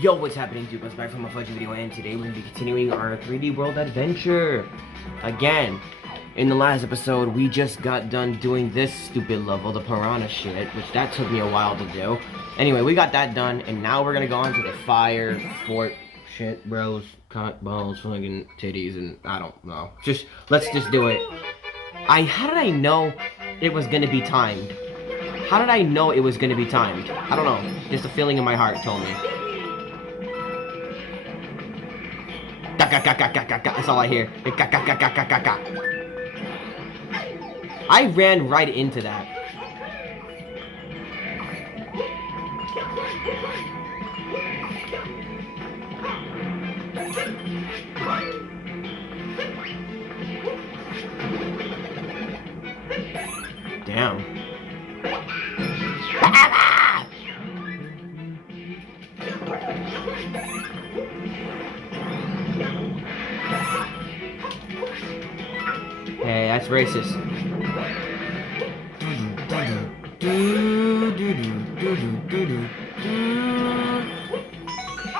Yo, what's happening, dude? It's back from a Fudge video, and today we're going to be continuing our 3D World adventure. Again, in the last episode, we just got done doing this stupid level, the piranha shit, which that took me a while to do. Anyway, we got that done, and now we're going to go on to the fire fort shit, bros, cock balls, fucking titties, and I don't know. Let's just do it. How did I know it was going to be timed? How did I know it was going to be timed? I don't know. Just a feeling in my heart told me. That's all I hear. I ran right into that. Damn. Hey, that's racist.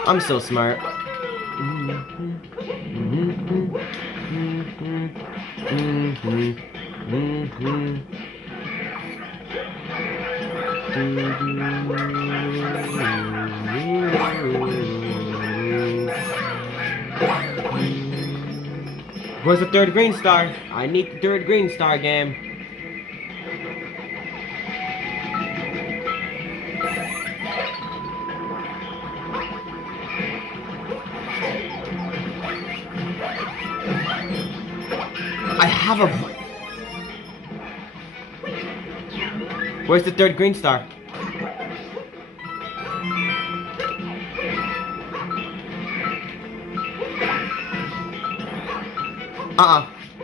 I'm so smart. Where's the third green star? I need the third green star, game. I have a... Where's the third green star?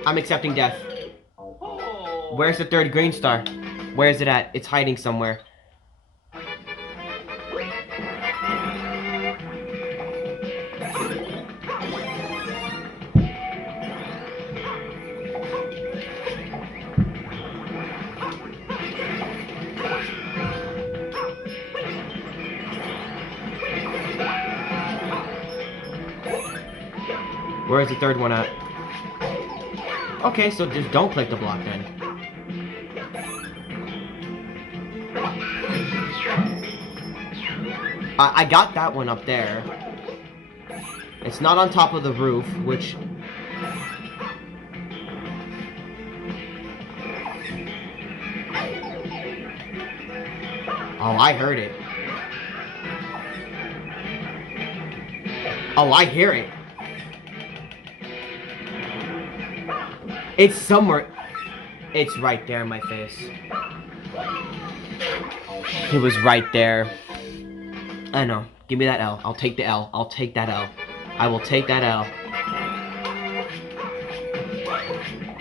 I'm accepting death. Where's the third green star? Where is it at? It's hiding somewhere. Where is the third one at? Okay, so just don't click the block then. I got that one up there. It's not on top of the roof, which... Oh, I heard it. Oh, I hear it. It's somewhere. It's right there in my face. It was right there. I know. Give me that L. I'll take the L. I'll take that L. I will take that L.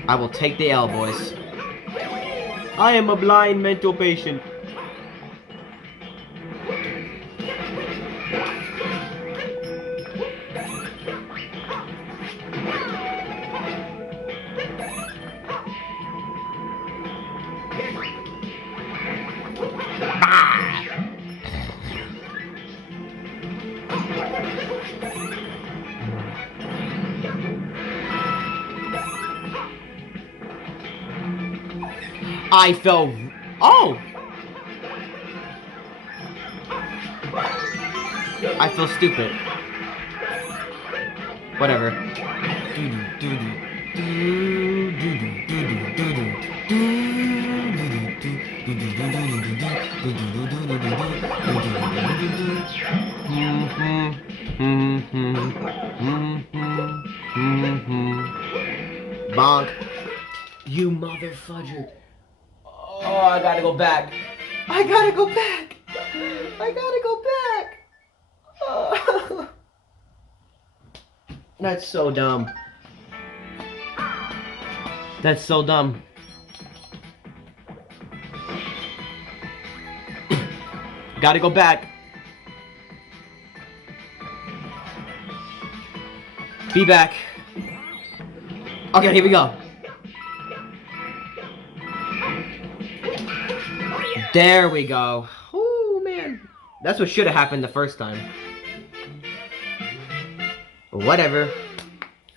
I will take the L, boys. I am a blind mental patient. I fell... Oh! I feel stupid. Whatever. Bonk. You motherfudger. Oh, I gotta go back. I gotta go back. I gotta go back. Oh. That's so dumb. That's so dumb. Gotta go back. Be back. Okay, here we go. There we go. Oh man, that's what should have happened the first time. Whatever.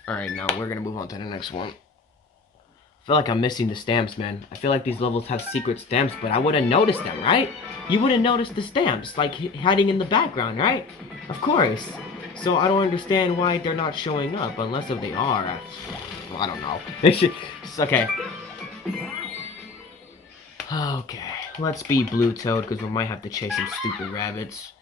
Alright, now we're gonna move on to the next one. I feel like I'm missing the stamps, man. I feel like these levels have secret stamps, but I would have noticed them, right? You would have noticed the stamps, like hiding in the background, right? Of course. So I don't understand why they're not showing up, unless if they are. I don't know. It's okay. Okay, let's be Blue Toad, because we might have to chase some stupid rabbits.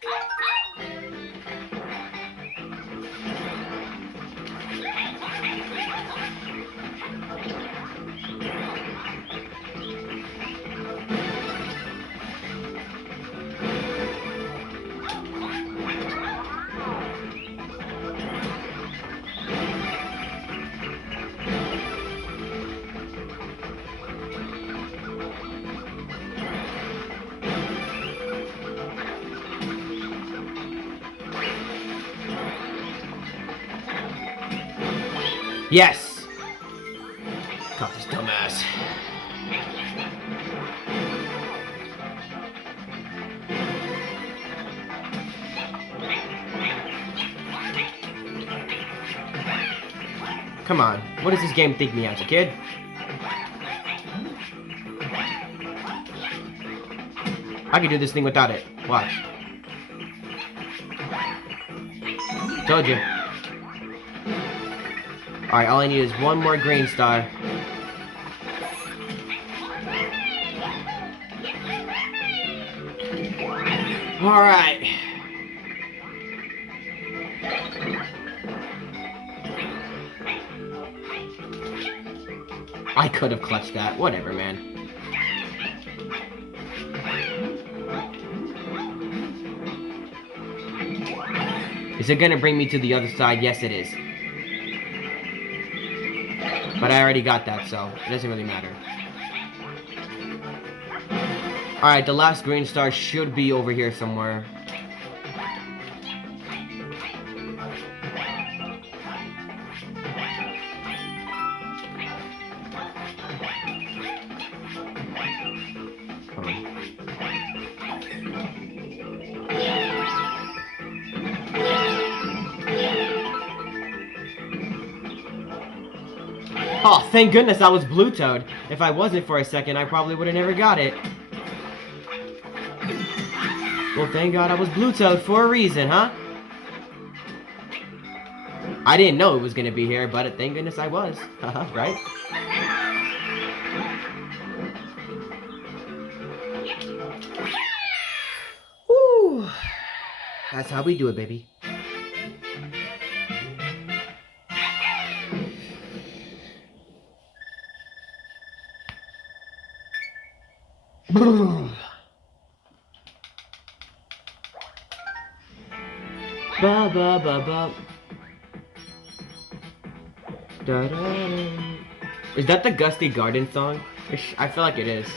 Yes! Caught this dumbass. Come on, what does this game think me as a kid? I can do this thing without it. Watch. Told you. Alright, all I need is one more green star. Alright. I could have clutched that. Whatever, man. Is it gonna bring me to the other side? Yes, it is. But I already got that, so it doesn't really matter. Alright, the last green star should be over here somewhere. Oh, thank goodness I was Blue Toad. If I wasn't for a second, I probably would have never got it. Well, thank God I was Blue Toad for a reason, huh? I didn't know it was gonna be here, but thank goodness I was. Haha, right? Woo! That's how we do it, baby. Ba ba ba ba. Da, da, da. Is that the Gusty Garden song? I feel like it is.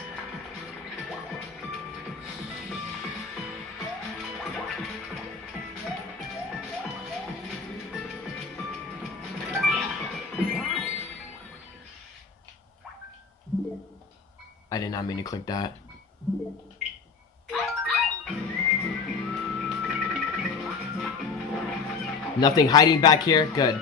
I did not mean to click that. Nothing hiding back here? Good.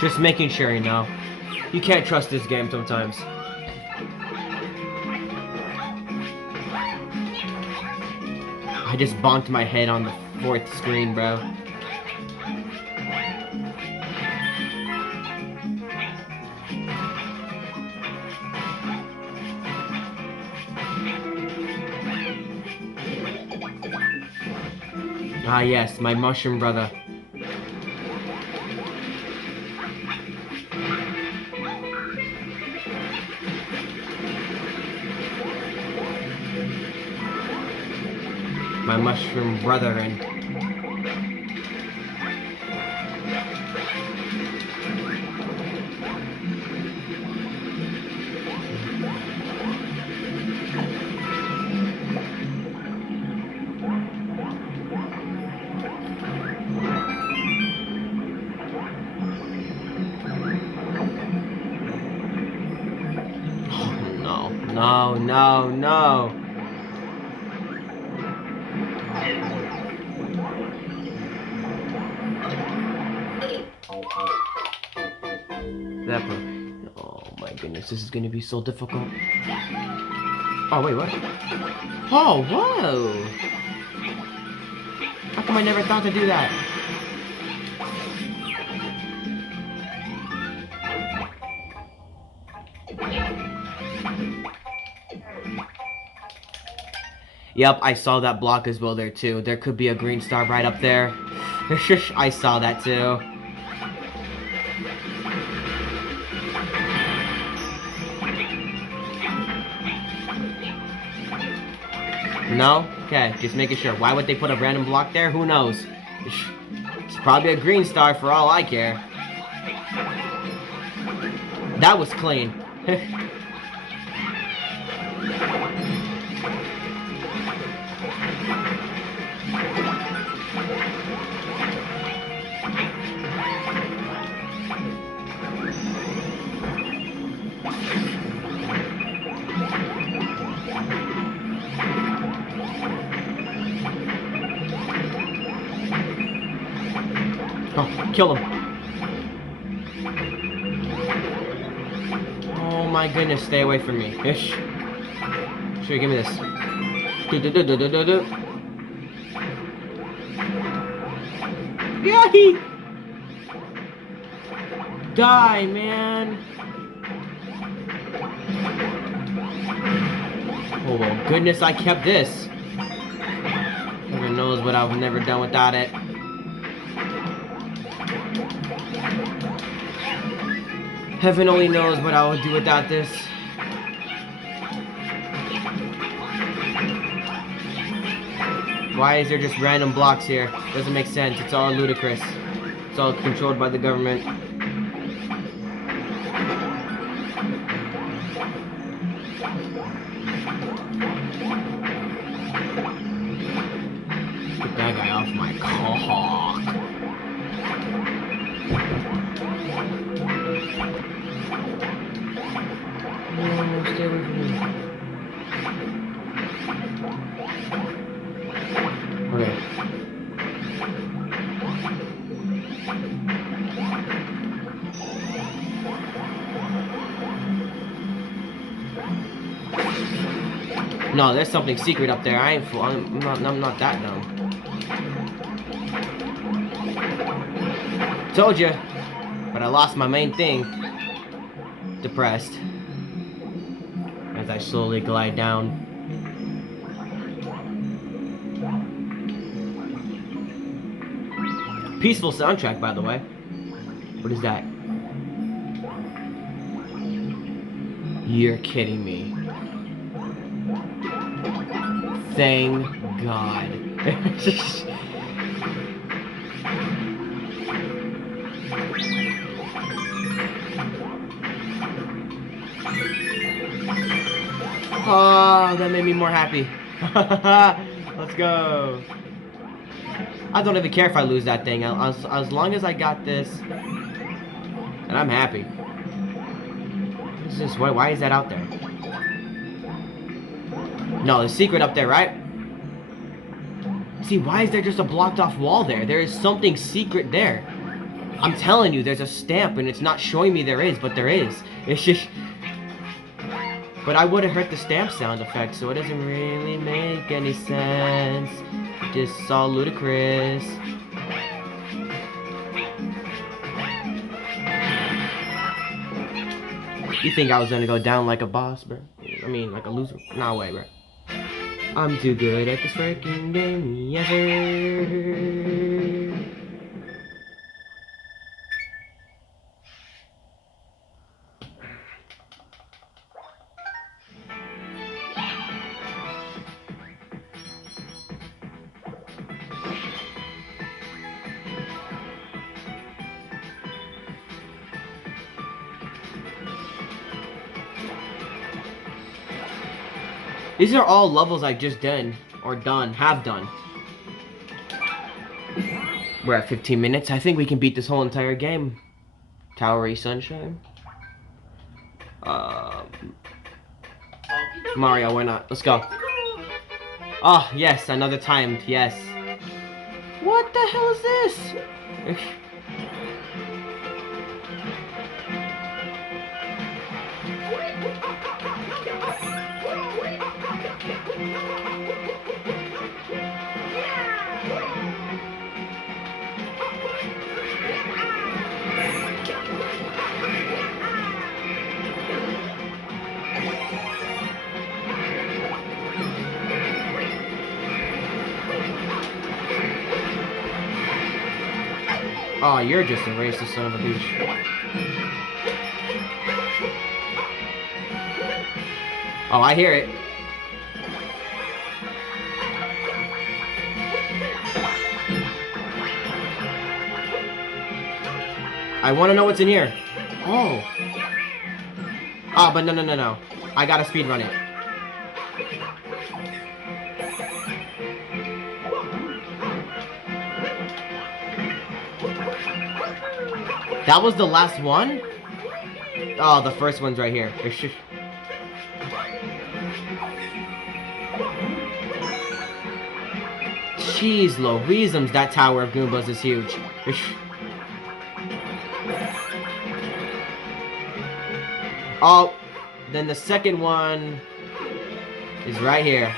Just making sure, you know. You can't trust this game sometimes. I just bonked my head on the 4th screen, bro. Ah yes, my mushroom brother. My mushroom brethren. No, no, no. That part. Oh my goodness, this is gonna be so difficult. Oh, wait, what? Oh, whoa! How come I never thought to do that? Yep, I saw that block as well there too. There could be a green star right up there. I saw that too. No? Okay, just making sure. Why would they put a random block there? Who knows? It's probably a green star for all I care. That was clean. Oh, kill him. Oh my goodness, stay away from me. Ish. Sure, give me this. Yay! Die, man! Oh well, goodness, I kept this. Heaven knows what I've never done without it. Heaven only knows what I would do without this. Why is there just random blocks here? Doesn't make sense. It's all ludicrous. It's all controlled by the government. Get that guy off my cock. No, stay away from me. Okay. No, there's something secret up there. I'm not that dumb. Told you, but I lost my main thing. Depressed. As I slowly glide down. Peaceful soundtrack, by the way. What is that? You're kidding me. Thank God. Oh, that made me more happy. Let's go. I don't even care if I lose that thing. As long as I got this, and I'm happy. What is this? Why is that out there? No, the secret up there, right? See, why is there just a blocked off wall there? There is something secret there. I'm telling you, there's a stamp and it's not showing me there is, but there is. It's just... But I would have heard the stamp sound effect, so it doesn't really make any sense. Just all ludicrous. You think I was gonna go down like a boss, bro? I mean, like a loser? No way, bro. I'm too good at this freaking game, yes sir. These are all levels I just done, or have done. We're at 15 minutes. I think we can beat this whole entire game. Towery Sunshine. Mario, why not? Let's go. Oh, yes, another time, yes. What the hell is this? Oh, you're just a racist son of a bitch. Oh, I hear it. I want to know what's in here. Oh. Ah, but no. I gotta speedrun it. That was the last one? Oh, the first one's right here. Jeez Louiseums, that Tower of Goombas is huge. Oh, then the second one is right here.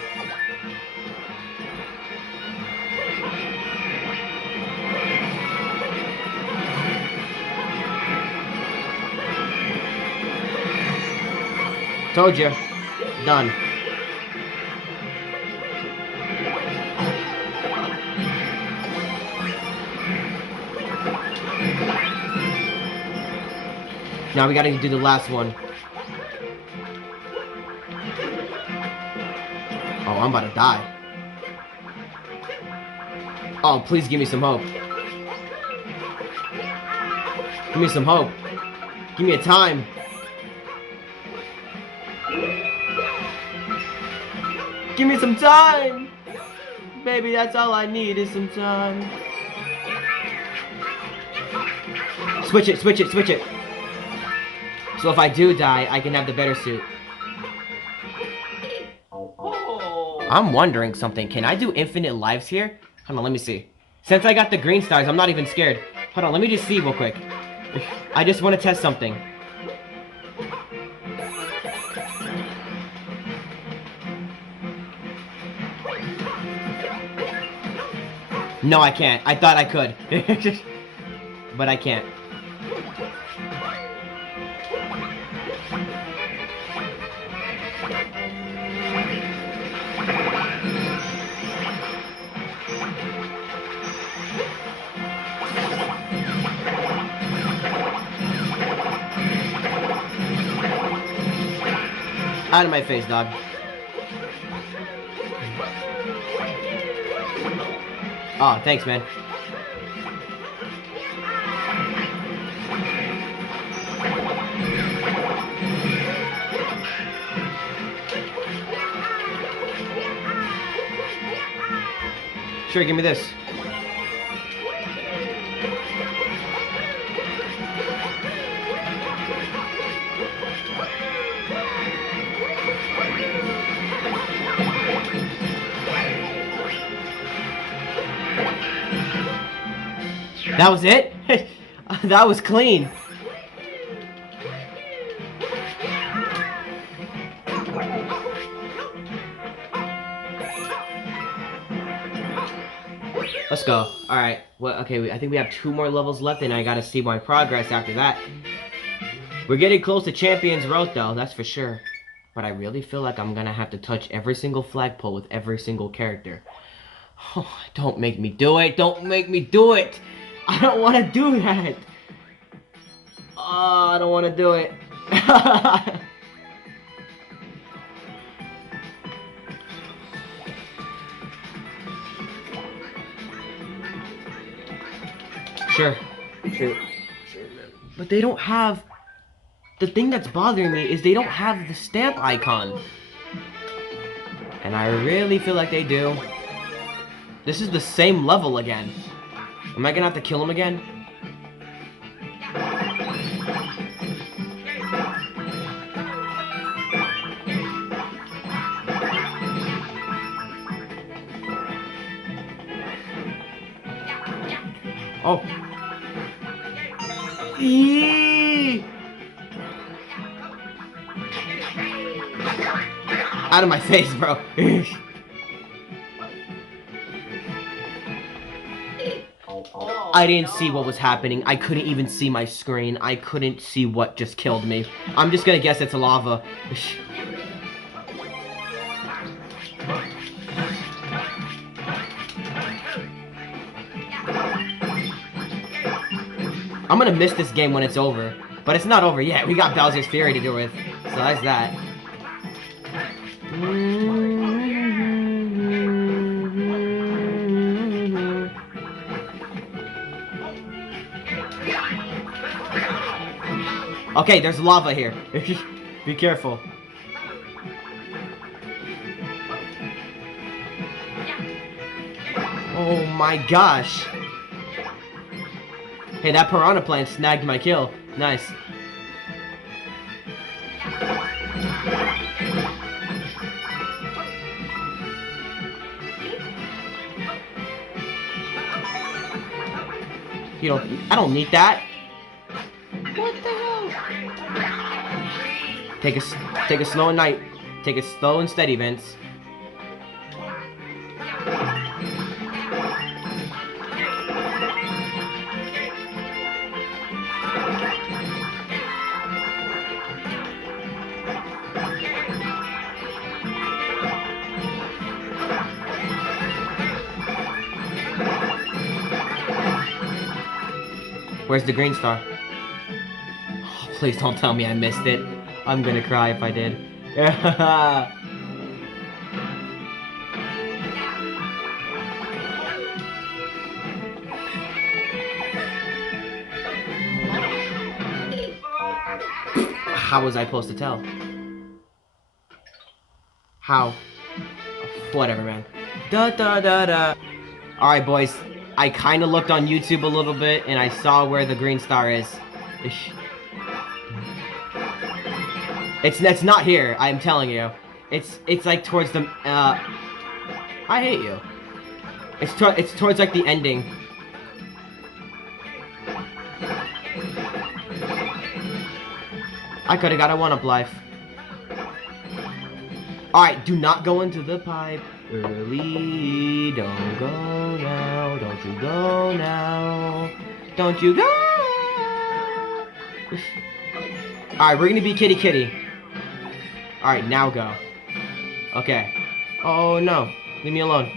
Told you. Done. Now we gotta do the last one. Oh, I'm about to die. Oh, please give me some hope. Give me some hope. Give me a time. Give me some time! Baby, that's all I need is some time. Switch it. So if I do die, I can have the better suit. I'm wondering something. Can I do infinite lives here? Hold on, let me see. Since I got the green stars, I'm not even scared. Hold on, let me just see real quick. I just want to test something. No, I can't. I thought I could. But I can't. Out of my face, dog. Oh, thanks, man. Sure, give me this. That was it? That was clean. Let's go. Alright. Well, okay, I think we have 2 more levels left, and I gotta see my progress after that. We're getting close to Champion's Road, though, that's for sure. But I really feel like I'm gonna have to touch every single flagpole with every single character. Oh, don't make me do it! Don't make me do it! I don't want to do that! Oh, I don't want to do it. Sure. But they don't have... The thing that's bothering me is they don't have the stamp icon. And I really feel like they do. This is the same level again. Am I gonna have to kill him again? Oh. Eee! Out of my face, bro. I didn't see what was happening. I couldn't even see my screen. I couldn't see what just killed me. I'm just gonna guess it's lava. I'm gonna miss this game when it's over. But it's not over yet. We got Bowser's Fury to deal with. So that's that. Okay, there's lava here. Be careful. Oh my gosh. Hey, that piranha plant snagged my kill. Nice. I don't need that. What the hell? Take a slow and night. Take it slow and steady, Vince. Where's the green star? Oh, please don't tell me I missed it. I'm gonna cry if I did. How was I supposed to tell? How? Whatever, man. Da da da da. Alright, boys. I kind of looked on YouTube a little bit, and I saw where the green star is. It's not here, I'm telling you. It's like towards the, I hate you. It's towards like the ending. I could've got a 1-up life. Alright, do not go into the pipe early. Don't go now. Don't you go now. Don't you go. Alright, we're gonna be kitty kitty. Alright, now go. Okay. Oh no. Leave me alone.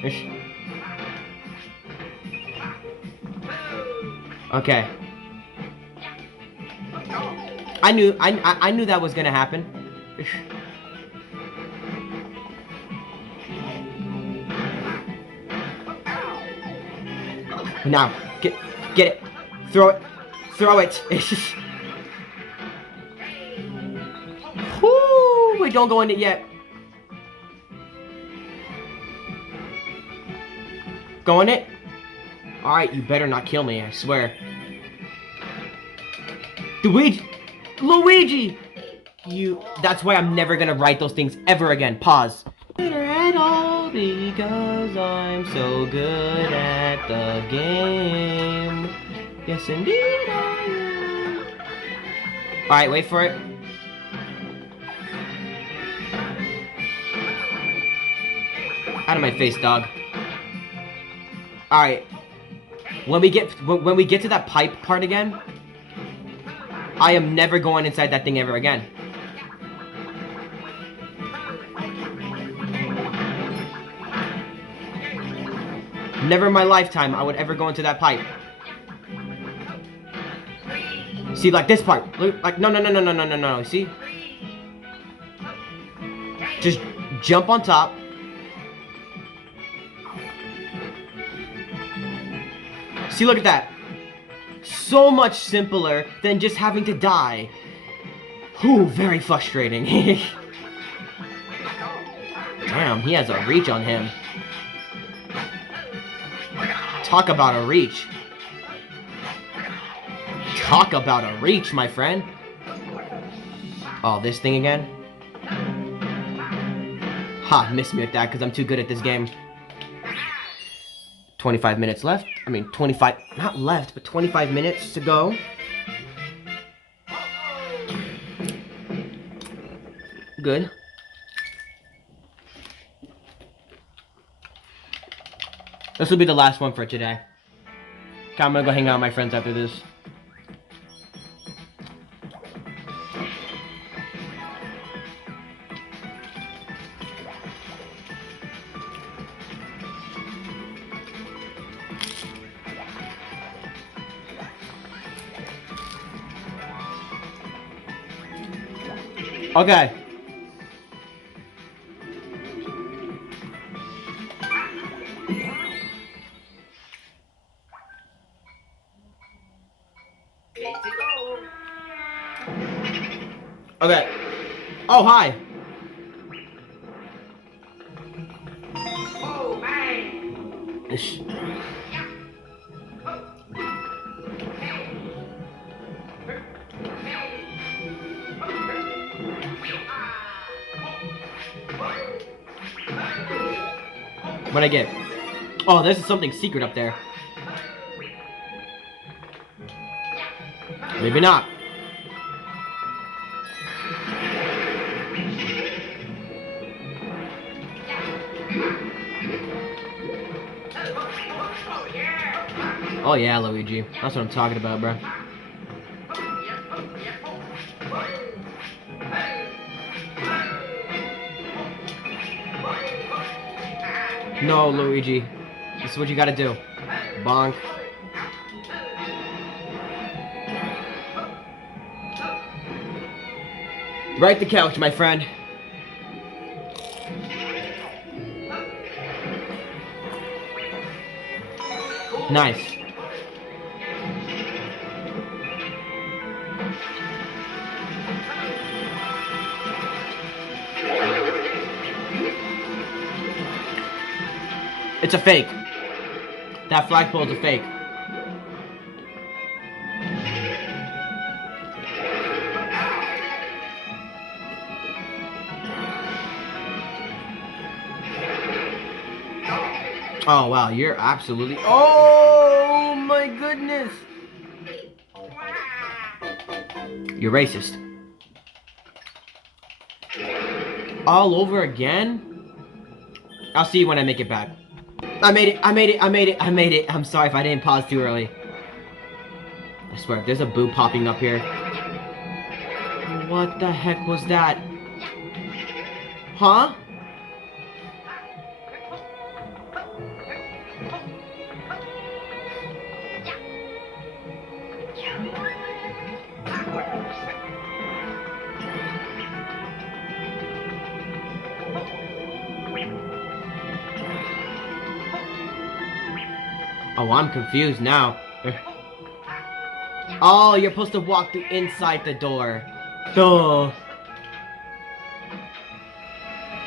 Okay. I knew that was gonna happen. Now, get it. Throw it. Whoo! Wait, don't go in it yet. Go in it? Alright, you better not kill me, I swear. Luigi! That's why I'm never gonna write those things ever again. Pause. At all because I'm so good at the game. Yes, indeed I am. Alright, wait for it. Out of my face, dog. Alright. When we get to that pipe part again, I am never going inside that thing ever again. Never in my lifetime I would ever go into that pipe. See, like this part. Look, like, no. See? Just jump on top. See, look at that. So much simpler than just having to die. Ooh, very frustrating. Damn, he has a reach on him. Talk about a reach. Talk about a reach, my friend. Oh, this thing again? Ha, missed me with that because I'm too good at this game. 25 minutes left. I mean, 25, not left, but 25 minutes to go. Good. This will be the last one for today. Okay, I'm gonna go hang out with my friends after this. Okay. Okay. Oh, hi. Oh, man. Shh. What'd I get? Oh, there's something secret up there. Maybe not. Oh yeah, Luigi. That's what I'm talking about, bro. No, Luigi. This is what you gotta do. Bonk. Right the couch, my friend. Nice. It's a fake. That flagpole is a fake. Oh wow, you're absolutely. Oh my goodness! You're racist. All over again? I'll see you when I make it back. I made it, I made it, I made it, I made it. I'm sorry if I didn't pause too early. I swear, if there's a boo popping up here. What the heck was that? Huh? Oh, I'm confused now. Oh, you're supposed to walk through inside the door. Duh.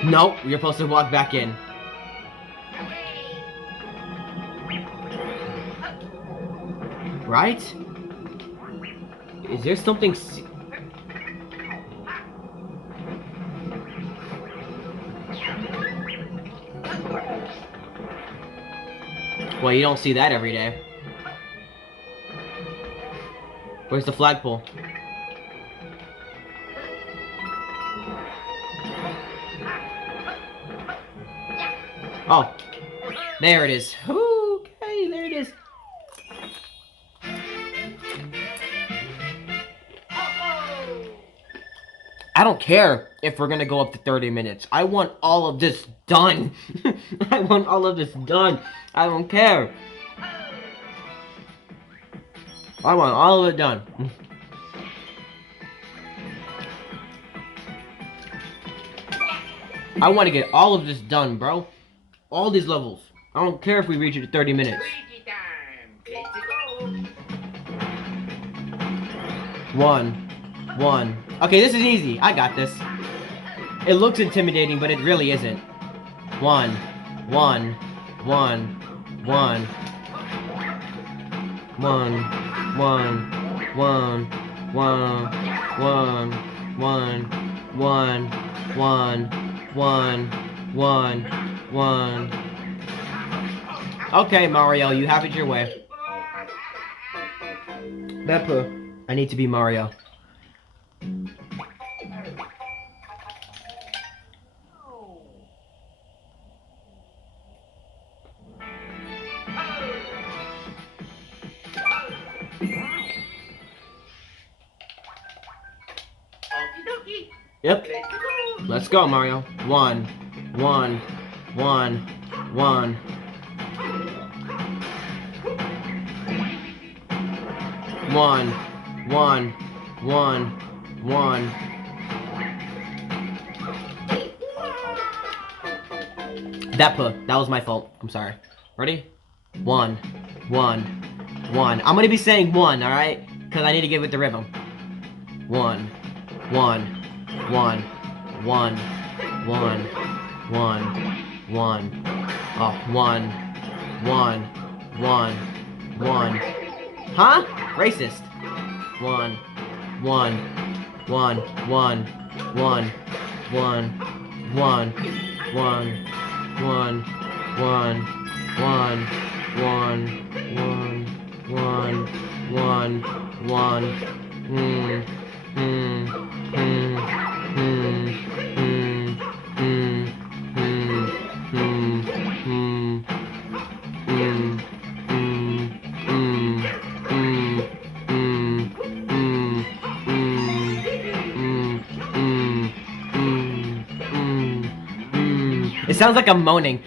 Nope, you're supposed to walk back in. Right? Is there something... Well, you don't see that every day. Where's the flagpole? Oh, there it is. Okay, there it is. I don't care if we're gonna go up to 30 minutes. I want all of this done. I want all of this done. I don't care. I want all of it done. I want to get all of this done, bro. All these levels. I don't care if we reach it to 30 minutes. One. Okay, this is easy. I got this. It looks intimidating, but it really isn't. One. Okay, Mario, you have it your way. Beppu, I need to be Mario. Yep. Let's go, Mario. One. One. One. One. That was my fault. I'm sorry. Ready? One. I'm gonna be saying one, alright? Because I need to get with the rhythm. One. Oh, one. Huh? Racist. One. It sounds like I'm moaning.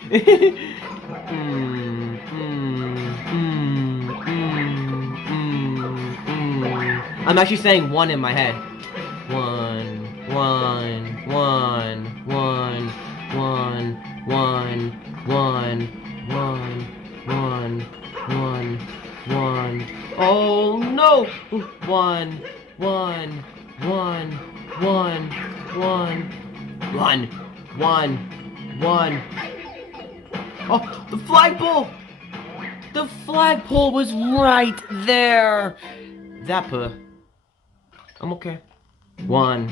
I'm actually saying one in my head. One. Oh no! One. Oh, the flagpole! The flagpole was right there! Zappa. I'm okay. One.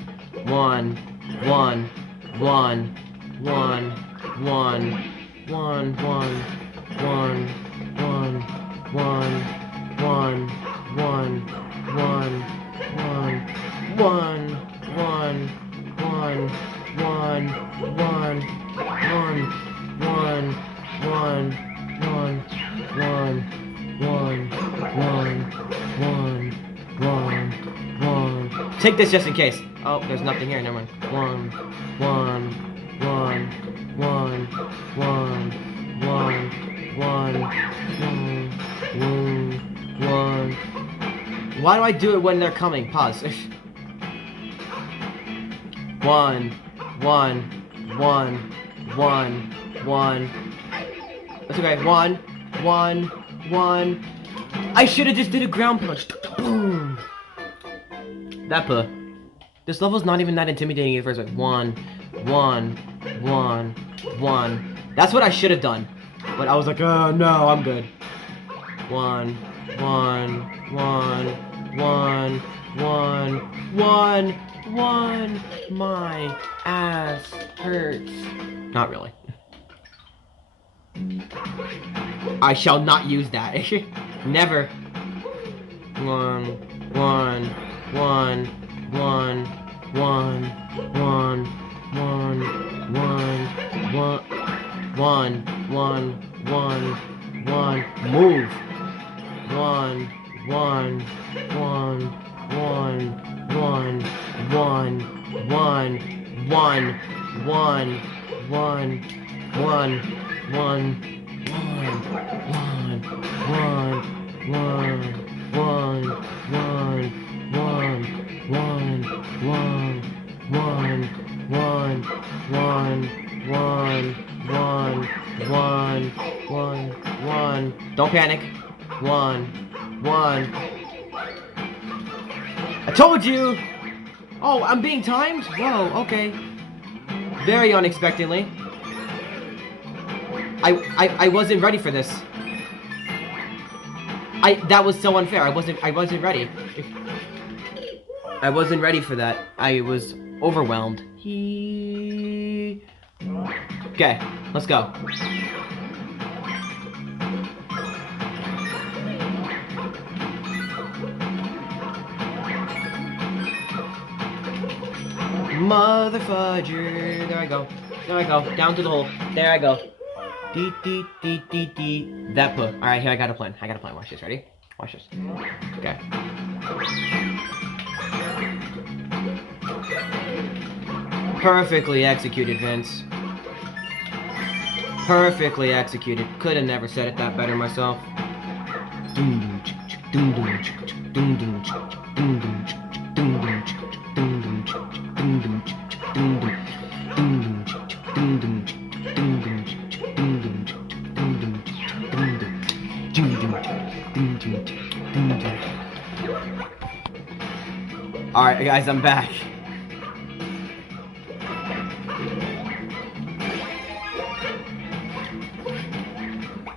Take this just in case. Oh, there's nothing here. Never mind. One. Why do I do it when they're coming? Pause. One. That's okay. One. I should have just did a ground punch. Boom. Zappa. This level's not even that intimidating at first. Like one. That's what I should have done. But I was like, oh no, I'm good. One. My ass hurts. Not really. I shall not use that. Never. One. Move. Don't panic. One. I told you! Oh, I'm being timed? Whoa, okay. Very unexpectedly. I wasn't ready for this. That was so unfair. I wasn't ready. I wasn't ready for that. I was overwhelmed. Okay, let's go. Motherfudger. There I go. There I go. Down to the hole. There I go. Dee dee dee dee dee. That put. Alright, here I got a plan. I got a plan. Watch this. Ready? Watch this. Okay. Perfectly executed, Vince. Perfectly executed. Could have never said it that better myself. Alright, guys, I'm back.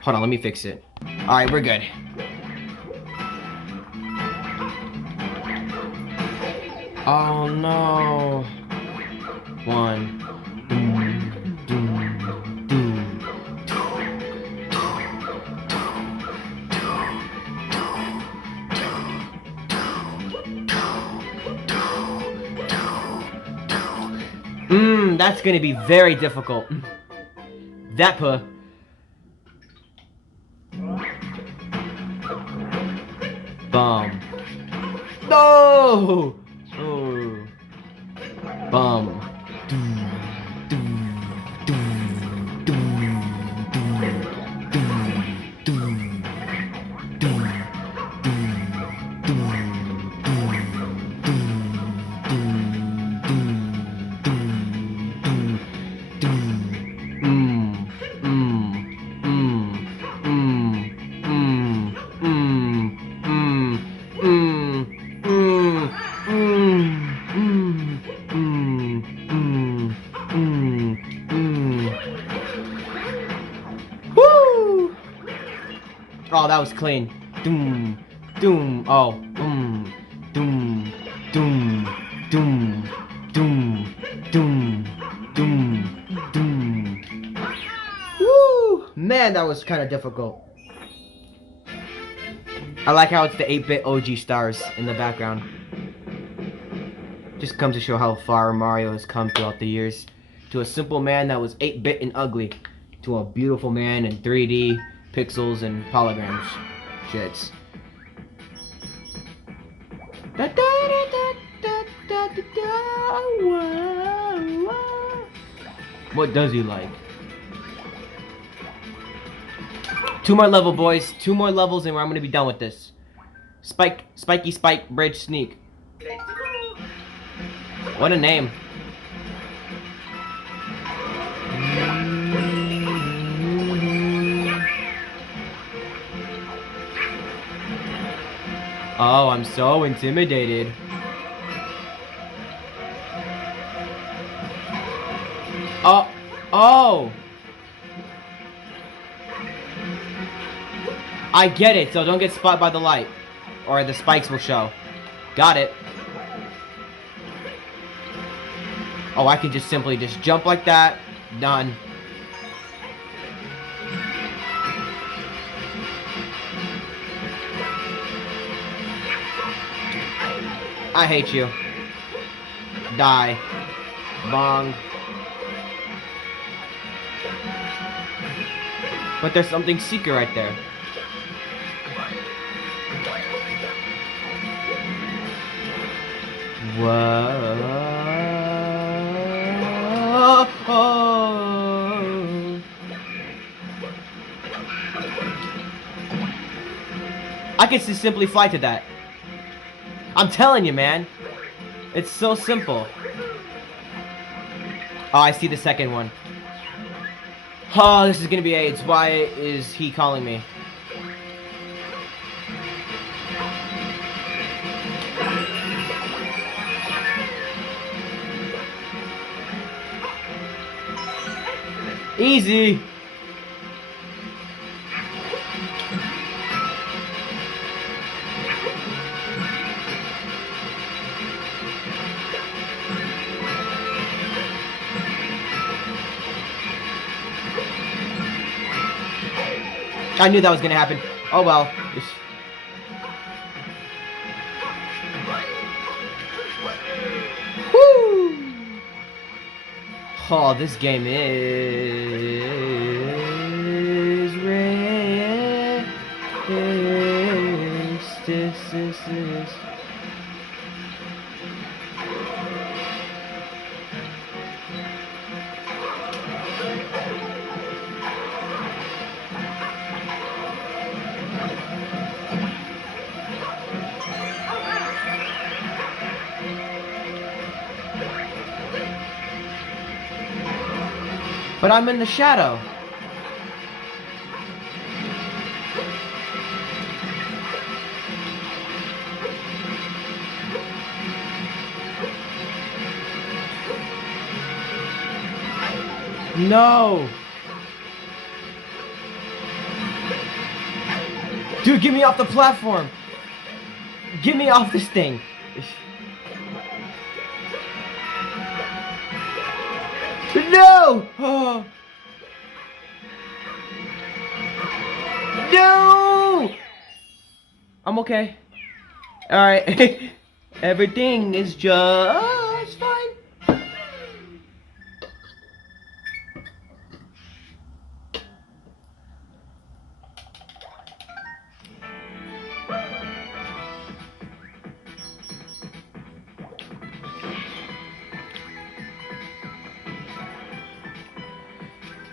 Hold on, let me fix it. Alright, we're good. Oh no. One. That's gonna be very difficult. That puh. Bum. No! Oh. Bum. Oh, that was clean. Doom, doom. Oh, doom, doom, doom, doom, doom, doom, doom. Woo! Man, that was kind of difficult. I like how it's the 8-bit OG stars in the background. Just comes to show how far Mario has come throughout the years. To a simple man that was 8-bit and ugly, to a beautiful man in 3D, pixels, and holograms. Shits. What does he like? 2 more level, boys. 2 more levels and I'm gonna be done with this. Spiky Spike Bridge Sneak. What a name. Oh, I'm so intimidated. Oh! I get it, so don't get spotted by the light. Or the spikes will show. Got it. Oh, I can just simply just jump like that. Done. I hate you. Die. Bong. But there's something secret right there. Whoa. I can just simply fly to that. I'm telling you, man. It's so simple. Oh, I see the second one. Oh, this is gonna be AIDS. Why is he calling me? Easy. I knew that was gonna happen. Oh well. Woo! Oh, this game is this. But I'm in the shadow. No! Dude, get me off the platform! Get me off this thing! No! Oh. No! I'm okay. Alright. Everything is just fine.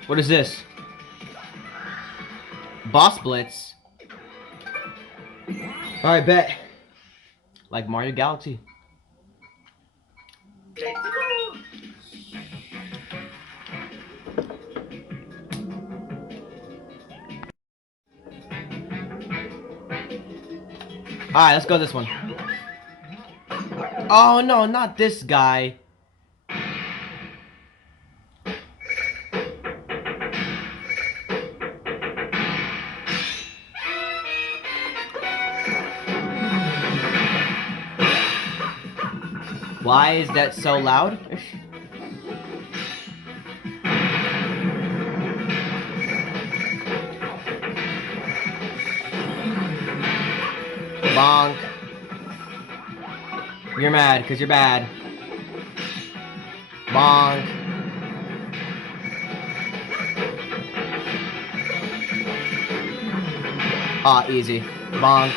What is this? Boss Blitz. Alright, bet. Like Mario Galaxy. Let's go. Alright, let's go this one. Oh no, not this guy. Why is that so loud? Bonk. You're mad because you're bad. Bonk. Ah, easy. Bonk.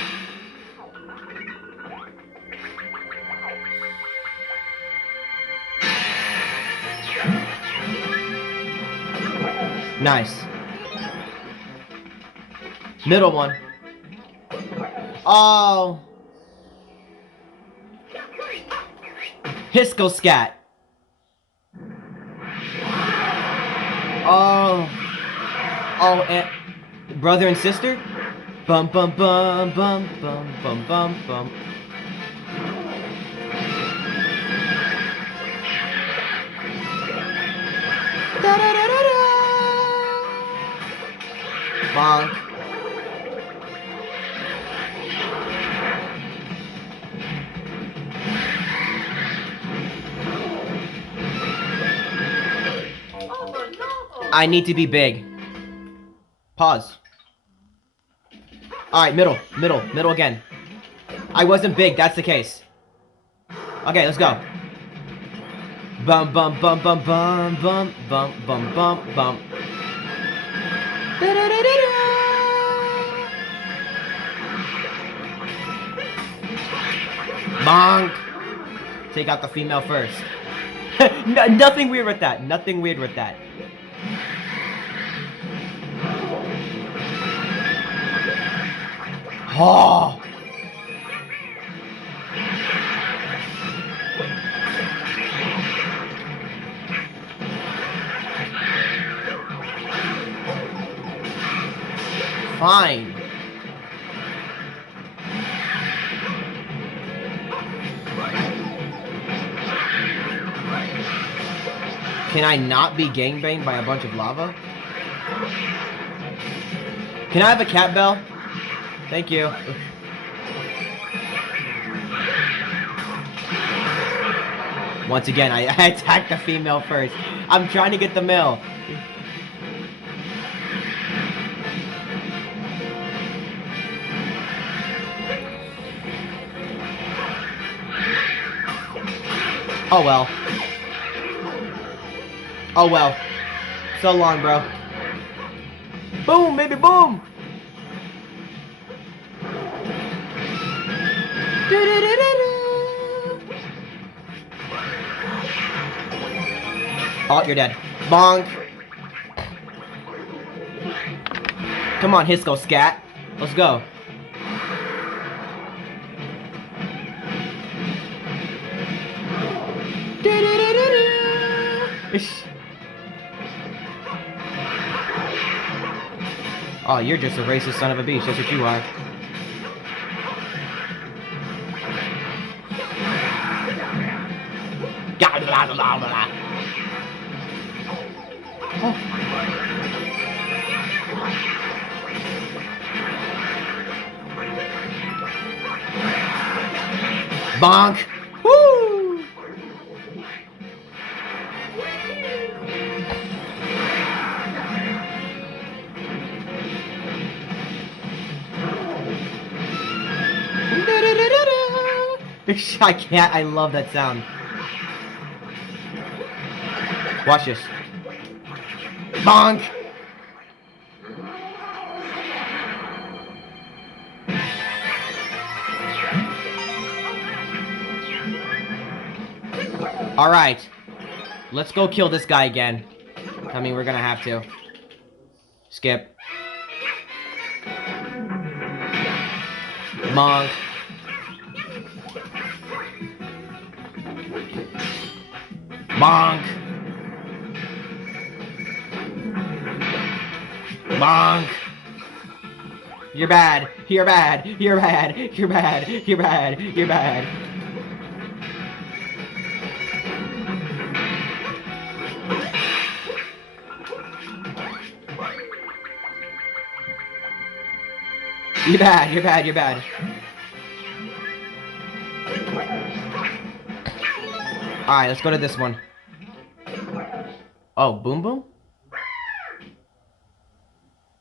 Nice. Middle one. Oh. Hisco Scat. Oh. Oh, and brother and sister? Bum bum bum bum bum bum bum bum. Da da da da da. Bonk. I need to be big. Pause. Alright, middle again. I wasn't big, that's the case. Okay, let's go. Bum bum bum bum bum bum bum bum bum bum. Da da da da da. Bonk. Take out the female first. Nothing weird with that. Nothing weird with that. Oh. Fine. Can I not be gangbanged by a bunch of lava? Can I have a cat bell? Thank you. Once again, I attacked the female first. I'm trying to get the male. Oh well. Oh well. So long, bro. Boom, baby, boom! Oh, you're dead. Bonk. Come on, Hisco Scat. Let's go. Oh, you're just a racist son of a bitch. That's what you are. Oh. Bonk! Woo! I can't, I love that sound. Watch this. Bonk! Alright. Let's go kill this guy again. I mean, we're gonna have to. Skip. Bonk. Bonk. Bonk. You're bad. You're bad. You're bad. You're bad. You're bad. You're bad. You're bad. You're bad. You're bad. Alright, let's go to this one. Oh, Boom Boom?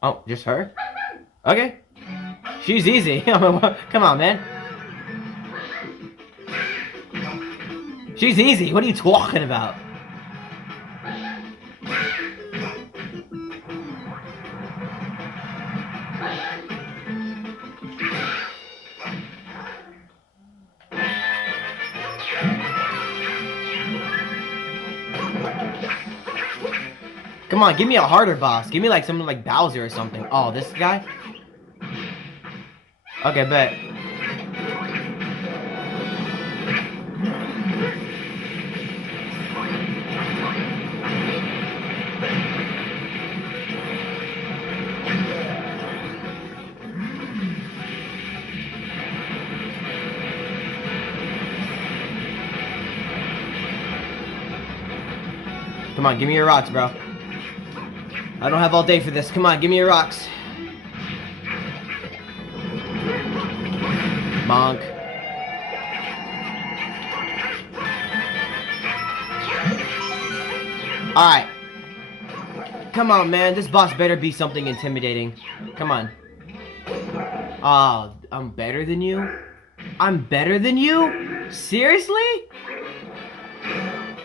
Oh, just her? Okay. She's easy. Come on, man. She's easy. What are you talking about? Come on, give me a harder boss. Give me like something like Bowser or something. Oh, this guy? Okay, bet. Come on, give me your rocks, bro. I don't have all day for this. Come on, give me your rocks. Bonk. Alright. Come on, man. This boss better be something intimidating. Come on. Oh, I'm better than you? I'm better than you? Seriously?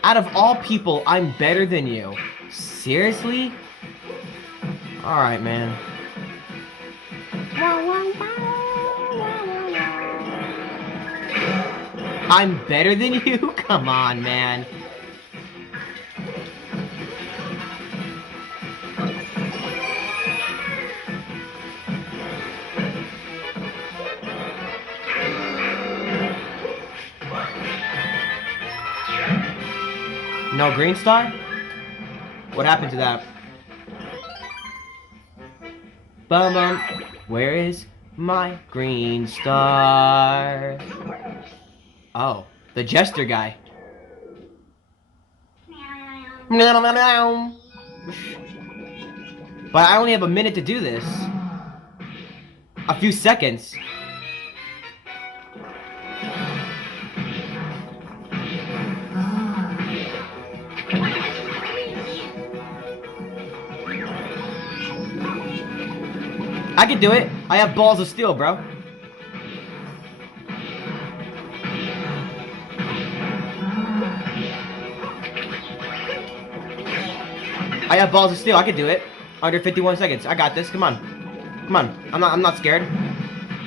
Out of all people, I'm better than you. Seriously? Alright, man. I'm better than you? Come on, man. No green star? What happened to that? Bum bum. Where is my green star? Oh, the jester guy. But I only have a minute to do this. A few seconds. I can do it. I have balls of steel, bro. I have balls of steel. I can do it. Under 51 seconds. I got this. Come on. Come on. I'm not scared.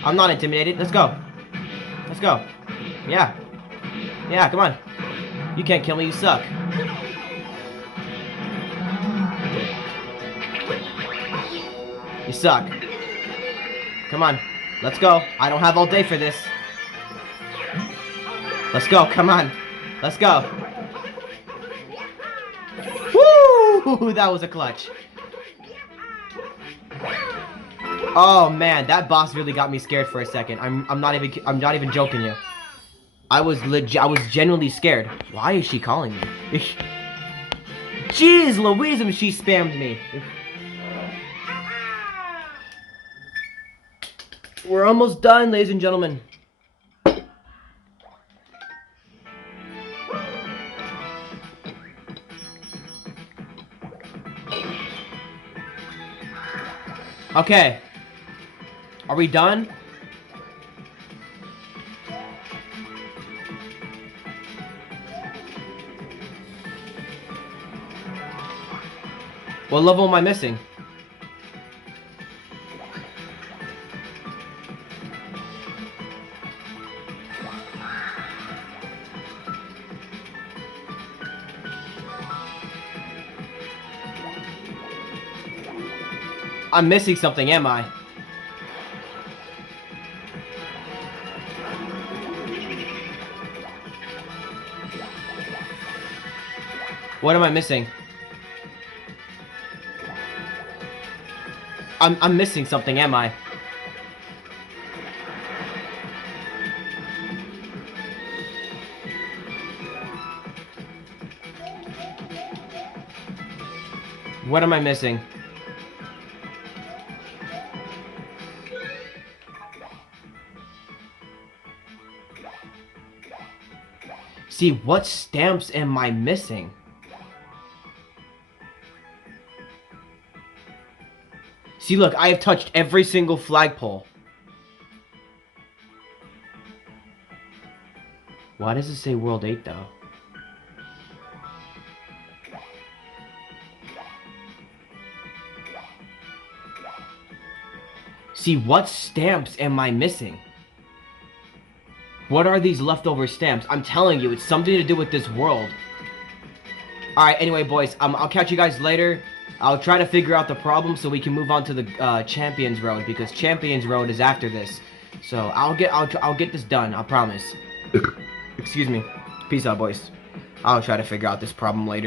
I'm not intimidated. Let's go. Let's go. Yeah. Yeah, come on. You can't kill me. You suck. You suck. Come on. Let's go. I don't have all day for this. Let's go. Come on. Let's go. Woo! That was a clutch. Oh man, that boss really got me scared for a second. I'm not even joking you. I was genuinely scared. Why is she calling me? Jeez Louise, she spammed me. We're almost done, ladies and gentlemen. Okay. Are we done? What level am I missing? I'm missing something, am I? What am I missing? I'm missing something, am I? What am I missing? See, what stamps am I missing? See, look, I have touched every single flagpole. Why does it say World 8, though? See, what stamps am I missing? What are these leftover stamps? I'm telling you, it's something to do with this world. Alright, anyway, boys, I'll catch you guys later. I'll try to figure out the problem so we can move on to the Champions Road, because Champions Road is after this. So I'll get this done. I promise. Excuse me. Peace out, boys. I'll try to figure out this problem later.